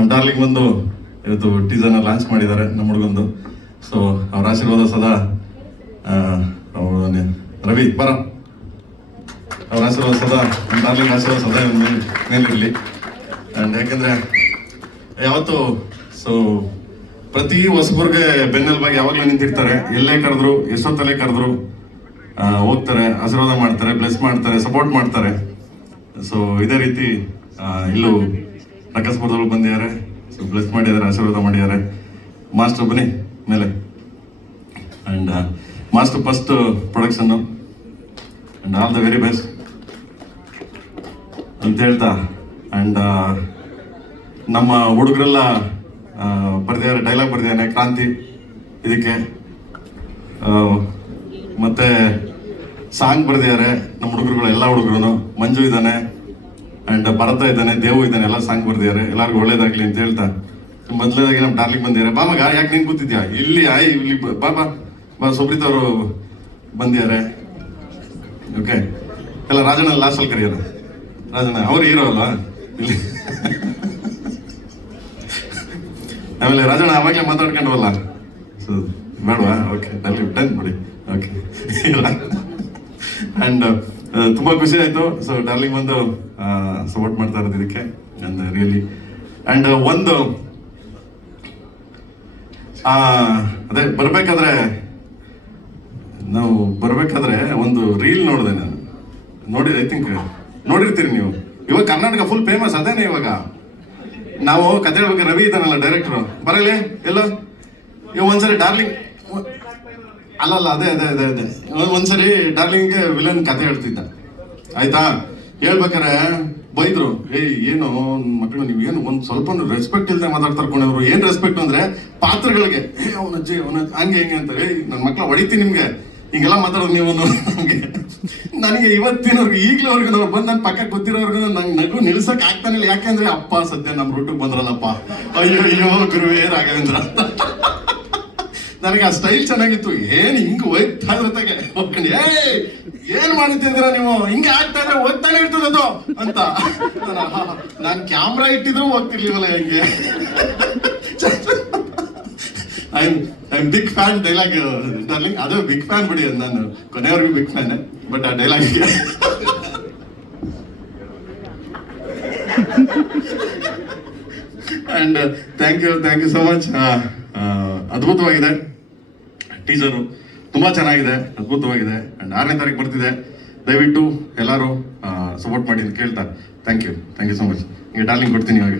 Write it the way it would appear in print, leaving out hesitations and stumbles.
ನಮ್ಮ ಡಾರ್ಲಿಂಗ್ ಬಂದು ಇವತ್ತು ಟೀಸರ್ನ ಲಾಂಚ್ ಮಾಡಿದ್ದಾರೆ ನಮ್ಮ ಹುಡುಗಂದು. ಸೊ ಅವ್ರ ಆಶೀರ್ವಾದ ಸದಾ ರವಿ ಬರ, ಅವ್ರ ಆಶೀರ್ವಾದ ಸದಾ ನಮ್ಮ ಡಾರ್ಲಿಂಗ್ ಆಶೀರ್ವಾದ ಸದಾ ಮೇಲಿರಲಿ. ಆ್ಯಂಡ್ ಯಾಕೆಂದರೆ ಯಾವತ್ತು ಸೊ ಪ್ರತಿ ಹೊಸಬರ್ಗೆ ಬೆನ್ನೆಲುಬಾಗಿ ಯಾವಾಗಲೂ ನಿಂತಿರ್ತಾರೆ. ಎಲ್ಲೇ ಕರೆದ್ರು, ಎಷ್ಟೊತ್ತಲ್ಲೇ ಕರೆದ್ರು ಹೋಗ್ತಾರೆ, ಆಶೀರ್ವಾದ ಮಾಡ್ತಾರೆ, ಬ್ಲೆಸ್ ಮಾಡ್ತಾರೆ, ಸಪೋರ್ಟ್ ಮಾಡ್ತಾರೆ. ಸೊ ಇದೇ ರೀತಿ ಇಲ್ಲೂ ರಕ್ಕಸ್ಪುರದವ್ರು ಬಂದಿದ್ದಾರೆ. ಸೊ ಬ್ಲೆಸ್ ಮಾಡಿದ್ದಾರೆ, ಆಶೀರ್ವಾದ ಮಾಡಿದ್ದಾರೆ. ಮಾಸ್ಟರ್ ಬನ್ನಿ ಮೇಲೆ. And master first production and all the very best ಅಂತ ಹೇಳ್ತಾ, ಆ್ಯಂಡ್ ನಮ್ಮ ಹುಡುಗರೆಲ್ಲ ಬರ್ದಿದ್ದಾರೆ, ಡೈಲಾಗ್ ಬರ್ದಿದ್ದಾನೆ ಕ್ರಾಂತಿ ಇದಕ್ಕೆ, ಮತ್ತೆ ಸಾಂಗ್ ಬರ್ದಿದ್ದಾರೆ ನಮ್ಮ ಹುಡುಗರುಗಳು, ಎಲ್ಲ ಹುಡುಗರು. ಮಂಜು ಇದ್ದಾನೆ ಆ್ಯಂಡ್ ಭರತ ಇದ್ದಾನೆ, ದೇವು ಇದ್ದಾನೆ, ಎಲ್ಲ ಸಾಂಗ್ ಬರ್ದಿದ್ದಾರೆ. ಎಲ್ಲರಿಗೂ ಒಳ್ಳೇದಾಗ್ಲಿ ಅಂತ ಹೇಳ್ತಾ ಮೊದಲೇದಾಗಿ ನಮ್ಮ ಡಾರ್ಲಿಂಗ್ ಬಂದಿದ್ದಾರೆ. ಬಾ ಮಗ, ಯಾಕೆ ನೀನು ಕೂತಿದ್ಯಾ ಇಲ್ಲಿ? ಇಲ್ಲಿ ಬಾ ಬಾ ಬಾ. ಸುಬ್ರೀತ್ ಅವರು ಬಂದಿದ್ದಾರೆ. ಓಕೆ, ಎಲ್ಲ ರಾಜಣ್ಣ ಲಾಸ್ಟಲ್ಲಿ ಕರೆಯೋಣ. ರಾಜಣ್ಣ ಅವ್ರು ಹೀರೋ ಅಲ್ವಾ ಇಲ್ಲಿ. ಆಮೇಲೆ ರಾಜಣ್ಣ ಅವಾಗಲೇ ಮಾತಾಡ್ಕೊಂಡವಲ್ಲ, ಸೊ ಬೇಡವಾ? ಓಕೆ, ಡನ್ ಬಿಡಿ. ಓಕೆ, ಆ್ಯಂಡ್ ತುಂಬ ಖುಷಿ ಆಯಿತು. ಸೊ ಡಾರ್ಲಿಂಗ್ ಬಂದು ಸಪೋರ್ಟ್ ಮಾಡ್ತಾ ಇರೋದು ಇದಕ್ಕೆ ಅಂಡ್ ರಿಯಲಿ. ಆ್ಯಂಡ್ ಒಂದು ಅದೇ ಬರಬೇಕಾದ್ರೆ ಒಂದು ರೀಲ್ ನೋಡಿದೆ ನಾನು. ಐ ಥಿಂಕ್ ನೋಡಿರ್ತೀರಿ ನೀವು. ಇವಾಗ ಕರ್ನಾಟಕ ಫುಲ್ ಫೇಮಸ್ ಅದೇನೆ. ಇವಾಗ ನಾವು ಕತೆ ಹೇಳ್ಬೇಕು, ರವಿ ಇದ್ದಾನಲ್ಲ ಡೈರೆಕ್ಟ್ರು, ಬರಲಿ ಎಲ್ಲೋ. ಇವಾಗ ಒಂದ್ಸರಿ ಡಾರ್ಲಿಂಗ್ ಅಲ್ಲಲ್ಲ ಅದೇ ಅದೇ ಅದೇ ಅದೇ ಒಂದ್ಸರಿ ಡಾರ್ಲಿಂಗ್ಗೆ ವಿಲನ್ ಕತೆ ಹೇಳ್ತಿದ್ದ, ಆಯ್ತಾ? ಹೇಳ್ಬೇಕಾರೆ ಬೈದ್ರು, ಏನು ಮಕ್ಕಳು ನೀವು ಏನು ಒಂದು ಸ್ವಲ್ಪ ರೆಸ್ಪೆಕ್ಟ್ ಇಲ್ಲದೆ ಮಾತಾಡ್ತಾರ್ಕೊಂಡವ್ರು. ಏನ್ ರೆಸ್ಪೆಕ್ಟ್ ಅಂದ್ರೆ ಪಾತ್ರಗಳಿಗೆ ಅವನಜ್ಜಿ ಹಂಗೆ ಹಿಂಗೆ ಅಂತ. ನನ್ನ ಮಕ್ಕಳ ಹೊಡಿತೀನಿ ನಿಮ್ಗೆ ಹಿಂಗೆಲ್ಲ ಮಾತಾಡೋದು ನೀವು ನಮಗೆ. ನನಗೆ ಇವತ್ತಿನವ್ರಿಗೆ ಈಗ್ಲವ್ರಿಗೆ ನಾವು ಬಂದು ನನ್ನ ಪಕ್ಕ ಗೊತ್ತಿರೋರ್ಗು ನಂಗೆ ನಗು ನಿಲ್ಸಕ್ ಆಗ್ತಾನಿಲ್ಲ. ಯಾಕೆಂದ್ರೆ ಅಪ್ಪ ಸದ್ಯ ನಮ್ಮ ರೂಟಿಗೆ ಬಂದ್ರಲ್ಲಪ್ಪ, ಅಯ್ಯೋ ಗುರುವೇ ರಾಘವೇಂದ್ರ. ನನಗೆ ಆ ಸ್ಟೈಲ್ ಚೆನ್ನಾಗಿತ್ತು. ಏನ್ ಹಿಂಗ್ ಹೋಗ್ತಾ ಇದ್ರತ್ತಾಗೆ ಹೋಗ್ಕೊಂಡು ಏನ್ ಮಾಡ್ತಿದ್ದೀರಾ ನೀವು, ಹಿಂಗೆ ಆಗ್ತಾ ಇದ್ರೆ ಹೋಗ್ತಾನೆ ಇರ್ತದದು ಅಂತ. ನಾನ್ ಕ್ಯಾಮ್ರಾ ಇಟ್ಟಿದ್ರು ಹೋಗ್ತಿರ್ಲಿವಲ್ಲ ಹೆಂಗೆ. I am big fan dialogue darling. ಅದು ಬಿಗ್ ಫ್ಯಾನ್ ಬಿಡಿ, ನಾನು ಕೊನೆಯವರೆಗೂ ಬಿಗ್ ಫ್ಯಾನ್. ಬಟ್ ಆ ಡೈಲಾಗಿಗೆ and thank you so much. ಅದ್ಭುತವಾಗಿದೆ ಟೀಸರು, ತುಂಬ ಚೆನ್ನಾಗಿದೆ, ಅದ್ಭುತವಾಗಿದೆ. ಅಂಡ್ 6ನೇ ತಾರೀಕು ಬರ್ತಿದೆ. ದಯವಿಟ್ಟು ಎಲ್ಲರೂ ಸಪೋರ್ಟ್ ಮಾಡಿ ಅಂತ ಕೇಳ್ತಾ ಥ್ಯಾಂಕ್ ಯು ಸೋ ಮಚ್. ಈಗ ಡಾರ್ಲಿಂಗ್ ಕೊಡ್ತೀನಿ ಇವಾಗ.